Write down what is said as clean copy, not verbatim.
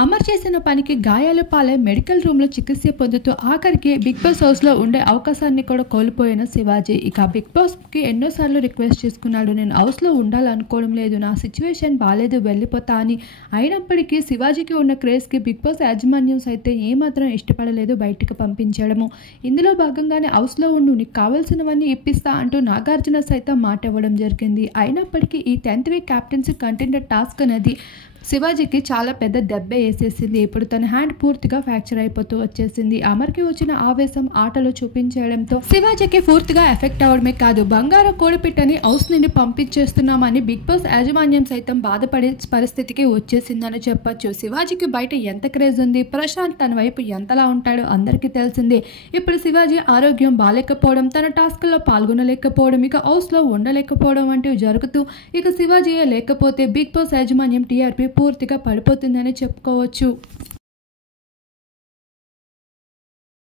అమర్ చేసిన పనికి గాయాల పాలై మెడికల్ రూమ్లో చికిత్స పొందుతూ ఆఖరికి బిగ్ బాస్ హౌస్లో ఉండే అవకాశాన్ని కూడా కోల్పోయిన శివాజీ ఇక బిగ్ బాస్కి ఎన్నోసార్లు రిక్వెస్ట్ చేసుకున్నాడు. నేను హౌస్లో ఉండాలనుకోవడం లేదు, నా సిచ్యువేషన్ బాగాలేదు, వెళ్ళిపోతా అని. అయినప్పటికీ శివాజీకి ఉన్న క్రేజ్కి బిగ్ బాస్ యాజమాన్యం అయితే ఏమాత్రం ఇష్టపడలేదు బయటికి పంపించడము. ఇందులో భాగంగానే హౌస్లో ఉండు, నీకు కావాల్సినవన్నీ ఇప్పిస్తా అంటూ నాగార్జున సైతం మాట ఇవ్వడం జరిగింది. అయినప్పటికీ ఈ 10th week captaincy contender task అనేది శివాజీకి చాలా పెద్ద దెబ్బ వేసేసింది. ఇప్పుడు తన హ్యాండ్ పూర్తిగా ఫ్రాక్చర్ అయిపోతూ వచ్చేసింది. అమర్కి వచ్చిన ఆవేశం ఆటలో చూపించడంతో శివాజీకి పూర్తిగా ఎఫెక్ట్ అవడమే కాదు, బంగారం కోడిపిట్టని హౌస్ నుండి పంపించేస్తున్నామని బిగ్ బాస్ యాజమాన్యం సైతం బాధపడే పరిస్థితికి వచ్చేసిందని చెప్పొచ్చు. శివాజీకి బయట ఎంత క్రేజ్ ఉంది, ప్రశాంత్ తన వైపు ఎంతలా ఉంటాడో అందరికీ తెలిసిందే. ఇప్పుడు శివాజీ ఆరోగ్యం బాగాలేకపోవడం, తన టాస్క్లో పాల్గొనలేకపోవడం, ఇక హౌస్లో ఉండలేకపోవడం వంటివి జరుగుతూ ఇక శివాజీయే లేకపోతే బిగ్ బాస్ యాజమాన్యం టీఆర్పీ పూర్తిగా పడిపోతుందని చెప్పుకోవచ్చు.